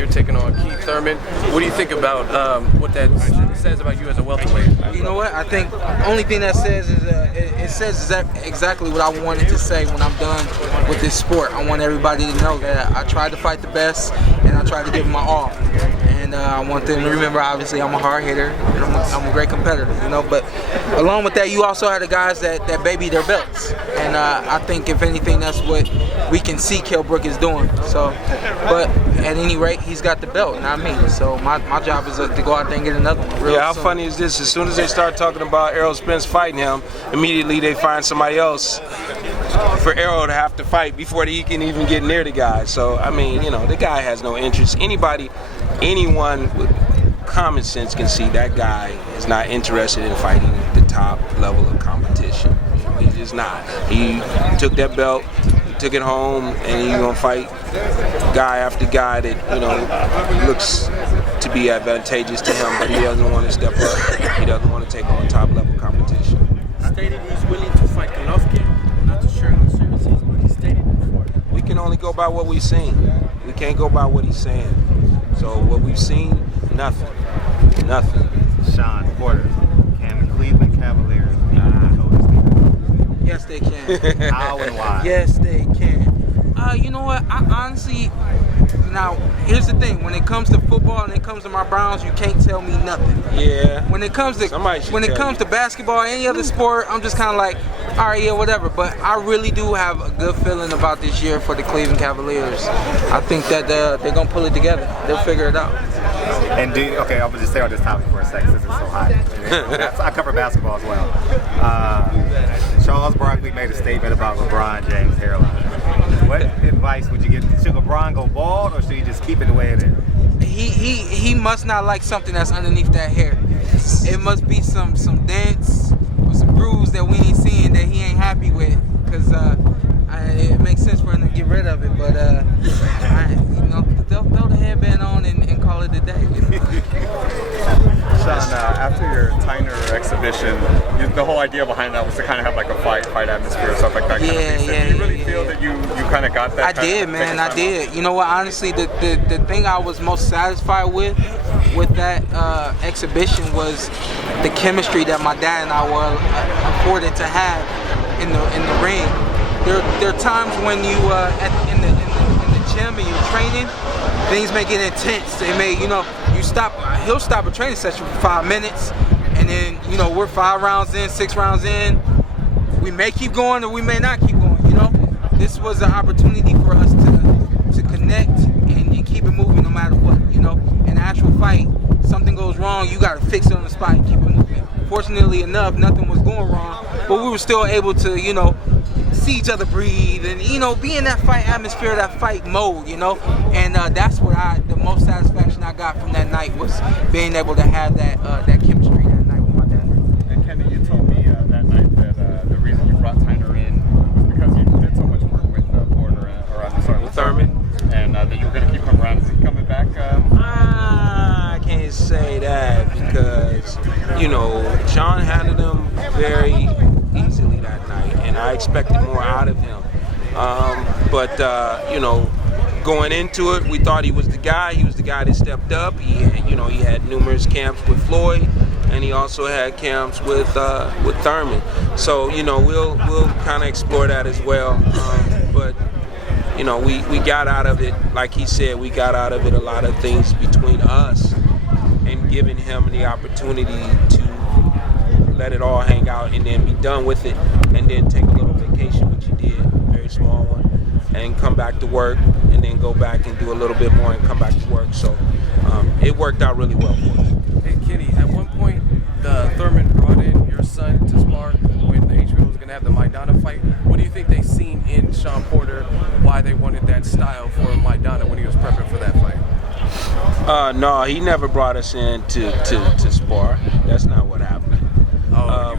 you're taking on Keith Thurman. What do you think about what that says about you as a welterweight? You know what? I think the only thing that says is it says exactly what I wanted to say when I'm done with this sport. I want everybody to know that I tried to fight the best and I tried to give them my all. And I want them to remember, obviously, I'm a hard hitter and I'm a great competitor, you know. But along with that, you also have the guys that baby their belts. And I think, if anything, that's what we can see Kell Brook is doing. So, but at any rate, he's got the belt, not me. So my job is to go out there and get another one real how soon. funny is this? As soon as they start talking about Errol Spence fighting him, immediately they find somebody else for Errol to have to fight before he can even get near the guy. So, I mean, you know, the guy has no interest. Anyone with common sense can see that guy is not interested in fighting the top level of competition. He's just not. He took that belt, took it home, and he's gonna fight guy after guy that, you know, looks to be advantageous to him, but he doesn't want to step up. He doesn't want to take on top level competition. Stated he's willing to fight Golovkin. I'm not too sure how serious he is, but he stated before. We can only go by what we've seen. We can't go by what he's saying. So what we've seen, nothing. Nothing. Shawn Porter, can the Cleveland Cavaliers beat the Golden State? Yes, they can. How and why? Yes, they can. You know what? I honestly, now here's the thing: when it comes to football and it comes to my Browns, you can't tell me nothing. Yeah. When it comes to basketball, any other sport, I'm just kind of like, all right, yeah, whatever. But I really do have a good feeling about this year for the Cleveland Cavaliers. I think that they're gonna pull it together. They'll figure it out. And okay, I'm gonna just stay on this topic for a second since it's so hot. I cover basketball as well. Charles Barkley made a statement about LeBron James' hairline. What advice would you give? Should LeBron go bald or should he just keep it the way it is? He must not like something that's underneath that hair. It must be some dents or some bruise that we ain't seeing that he ain't happy with. Cause it makes sense for him to get rid of it. But you know, throw the headband on and call it a day. You know? Shawn, after your Tyner exhibition, the whole idea behind that was to kind of have like a fight atmosphere or stuff like that. Kind of thing. So do you really feel that you kind of got that? I did, man. I did. You know what? Honestly, the thing I was most satisfied with that exhibition was the chemistry that my dad and I were afforded to have in the ring. There are times when you in the gym and you're training, things may get intense. They may, you know, he'll stop a training session for 5 minutes, and then, you know, we're 5 rounds in, 6 rounds in. We may keep going or we may not keep going, you know. This was an opportunity for us to connect and keep it moving no matter what, you know. In an actual fight, something goes wrong, you got to fix it on the spot and keep it moving. Fortunately enough, nothing was going wrong, but we were still able to, you know, see each other breathe and, you know, be in that fight atmosphere, that fight mode, you know. And that's what the most satisfaction I got from that night was being able to have that chemistry that night with my dad. And Kenny, you told me that night that the reason you brought Tyner in was because you did so much work with Porter, with Thurman, and that you were going to keep him around. Is he coming back? I can't say that because, you know, Shawn handled him very easily that night, and I expected more out of him. But you know, going into it, we thought he was the guy. He was the guy that stepped up. He had numerous camps with Floyd, and he also had camps with Thurman. So, you know, we'll kind of explore that as well. But you know, we got out of it, like he said, we got out of it a lot of things between us, and giving him the opportunity to let it all hang out and then be done with it, and then take a little vacation, which he did, a very small one, and come back to work, and then go back and do a little bit more and come back to work. So it worked out really well for us. Hey, Kenny, at one point, Thurman brought in your son to spar when HBO was going to have the Maidana fight. What do you think they seen in Shawn Porter, why they wanted that style for Maidana when he was prepping for that fight? No, he never brought us in to spar. That's not what happened.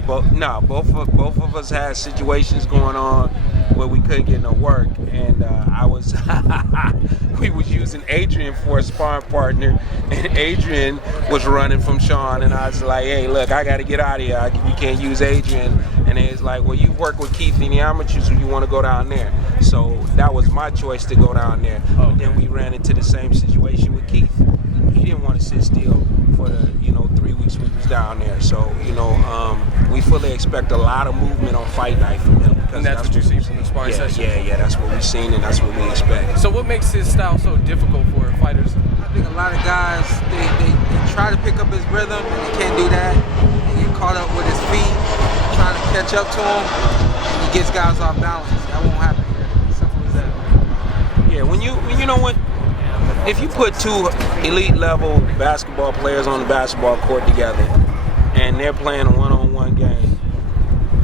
Both of us had situations going on where we couldn't get no work, and we was using Adrian for a sparring partner, and Adrian was running from Shawn, and I was like, hey, look, I got to get out of here. You can't use Adrian. And it's like, well, you've worked with Keith in the amateurs, so you want to go down there. So that was my choice to go down there. But then we ran into the same situation with Keith. He didn't want to sit still for the 3 weeks we was down there. So we fully expect a lot of movement on fight night from him. And that's what you see from the sparring session? Yeah, that's what we've seen and that's what we expect. So what makes his style so difficult for fighters? I think a lot of guys, they try to pick up his rhythm and they can't do that. They get caught up with his feet, trying to catch up to him, and he gets guys off balance. That won't happen here. Simple as that. Yeah, when you know what? If you put two elite level basketball players on the basketball court together and they're playing a one-on-one game,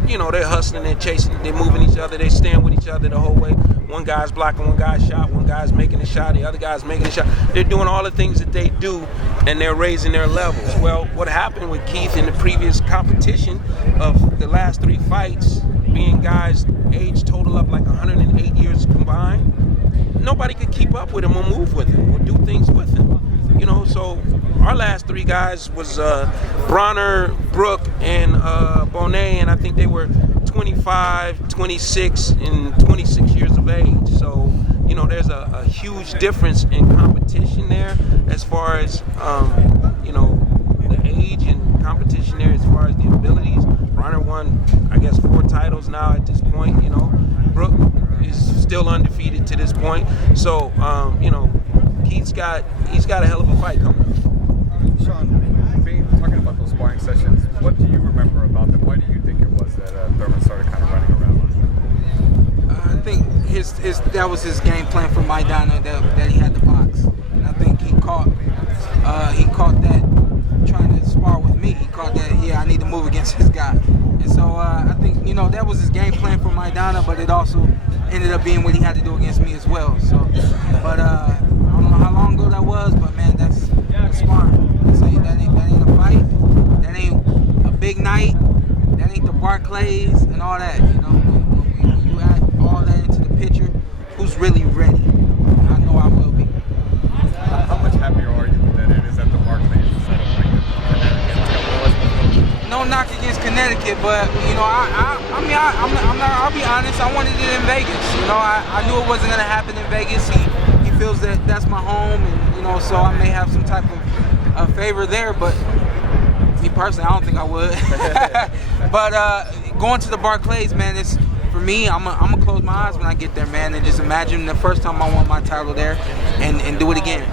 they're hustling, they're chasing, they're moving each other, they stand with each other the whole way. One guy's blocking one guy's shot, one guy's making a shot, the other guy's making a shot. They're doing all the things that they do and they're raising their levels. Well, what happened with Keith in the previous competition of the last 3 fights, being guys age total up like 108 years combined, nobody could keep up with him or move with him or do things with him. So our last 3 guys was Bronner, Brook, and Bonet, and I think they were 25, 26, and 26 years of age. So, there's a huge difference in competition there as far as, the age and competition there as far as the abilities. Bronner won, I guess, 4 titles now at this point, Brook is still undefeated to this point. So, he's got a hell of a fight coming up. Shawn, talking about those sparring sessions, what do you remember about them? Why do you think it was that Thurman started kind of running around? I think that was his game plan for Maidana, that he had to box. And I think he caught that trying to spar with me. He caught that, I need to move against this guy. And so I think, that was his game plan for Maidana, but it also ended up being what he had to do against me as well. So, but I don't know how long ago that was, but man, that's sparring. So that ain't a fight. That ain't a big night. That ain't the Barclays and all that. When you add all that into the picture, who's really ready? And I know I will be. How much happier are you that it is at the Barclays instead of like Connecticut? No knock against Connecticut, but I'll be honest. I wanted it in Vegas. I knew it wasn't gonna happen in Vegas. He feels that that's my home, and so I may have some type of favor there. But me personally, I don't think I would. But going to the Barclays, man, it's for me. I'm gonna close my eyes when I get there, man, and just imagine the first time I won my title there, and do it again.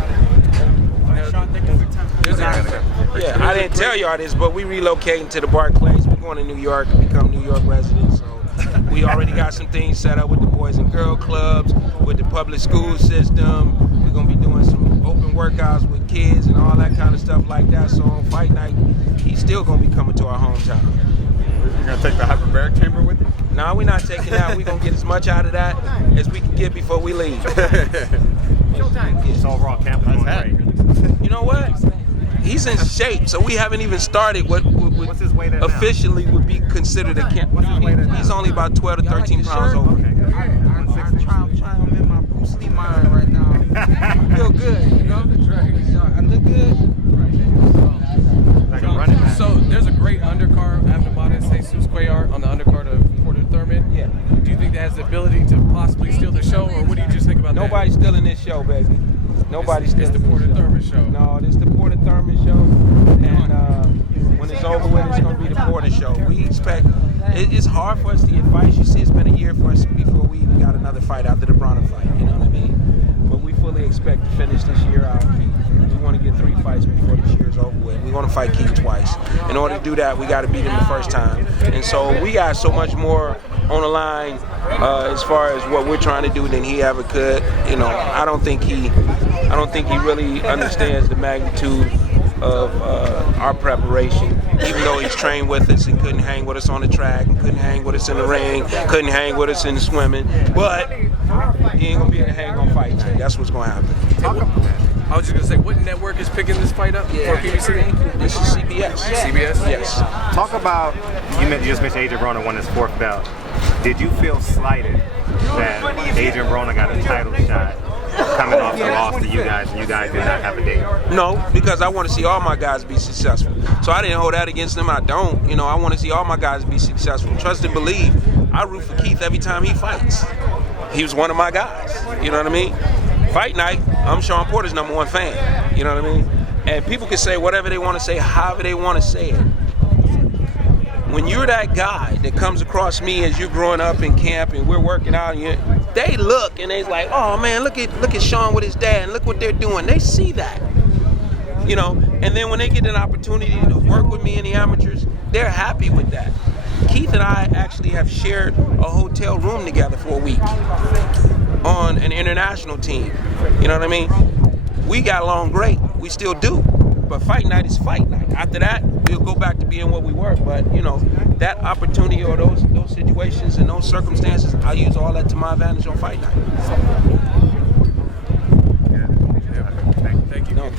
Yeah, I didn't tell y'all this, but we relocating to the Barclays. We're going to New York to become New York residents. So we already got some things set up with the Boys and Girl Clubs, with the public school system. We're going to be doing some open workouts with kids and all that kind of stuff like that. So on fight night, he's still going to be coming to our hometown. You're going to take the hyperbaric chamber with you? No, we're not taking that. We're going to get as much out of that as we can get before we leave. It's overall camp was going great. You know what? He's in shape, so we haven't even started what What's his weight at now? officially would be considered a camp. He's only about 12 to 13 pounds over. I'm trying in my Bruce Lee mind right now. I feel good, I look good. Like a running back. So there's a great undercard after Montes Jesus Cuellar on the undercard of Porter Thurman. Yeah. Do you think that has the ability to possibly steal the show, or what do you just think about Nobody's stealing this show, baby. Nobody's It's stealing the Porter this show. Thurman show. No, this is the Porter Thurman show, and when it's over with, it's going to be the Porter show. We expect, it's hard for us to get fights. You see, it's been a year for us before we even got another fight after the Bronner fight, you know what I mean? But we fully expect to finish this year out. We want to get 3 fights before this year's over with. We want to fight Keith twice. In order to do that, we got to beat him the first time. And so we got so much more on the line as far as what we're trying to do than he ever could. I don't think he really understands the magnitude of our preparation. Even though he's trained with us and couldn't hang with us on the track, and couldn't hang with us in the ring, couldn't hang with us in the swimming, but he ain't gonna be able to hang on fight night. That's what's gonna happen. I was just gonna say, what network is picking this fight up for PBC? This is CBS. CBS? Yes. Talk about, you just mentioned Adrian Broner won his 4th belt. Did you feel slighted that Adrian Broner got a title shot coming off the loss to you guys, and you guys did not have a date? No, because I want to see all my guys be successful. So I didn't hold that against them. I don't. You know, I want to see all my guys be successful. Trust and believe. I root for Keith every time he fights. He was one of my guys. You know what I mean? Fight night, I'm Shawn Porter's #1 fan. You know what I mean? And people can say whatever they want to say, however they want to say it. When you're that guy that comes across me as you're growing up in camp and we're working out, and they look and they're like, oh man, look at Shawn with his dad and look what they're doing. They see that. You know, and then when they get an opportunity to work with me in the amateurs, they're happy with that. Keith and I actually have shared a hotel room together for a week on an international team. You know what I mean? We got along great. We still do. But fight night is fight night. After that, we'll go back to being what we were. But, you know, that opportunity or those situations and those circumstances, I use all that to my advantage on fight night. Yeah. Thank you. No, thank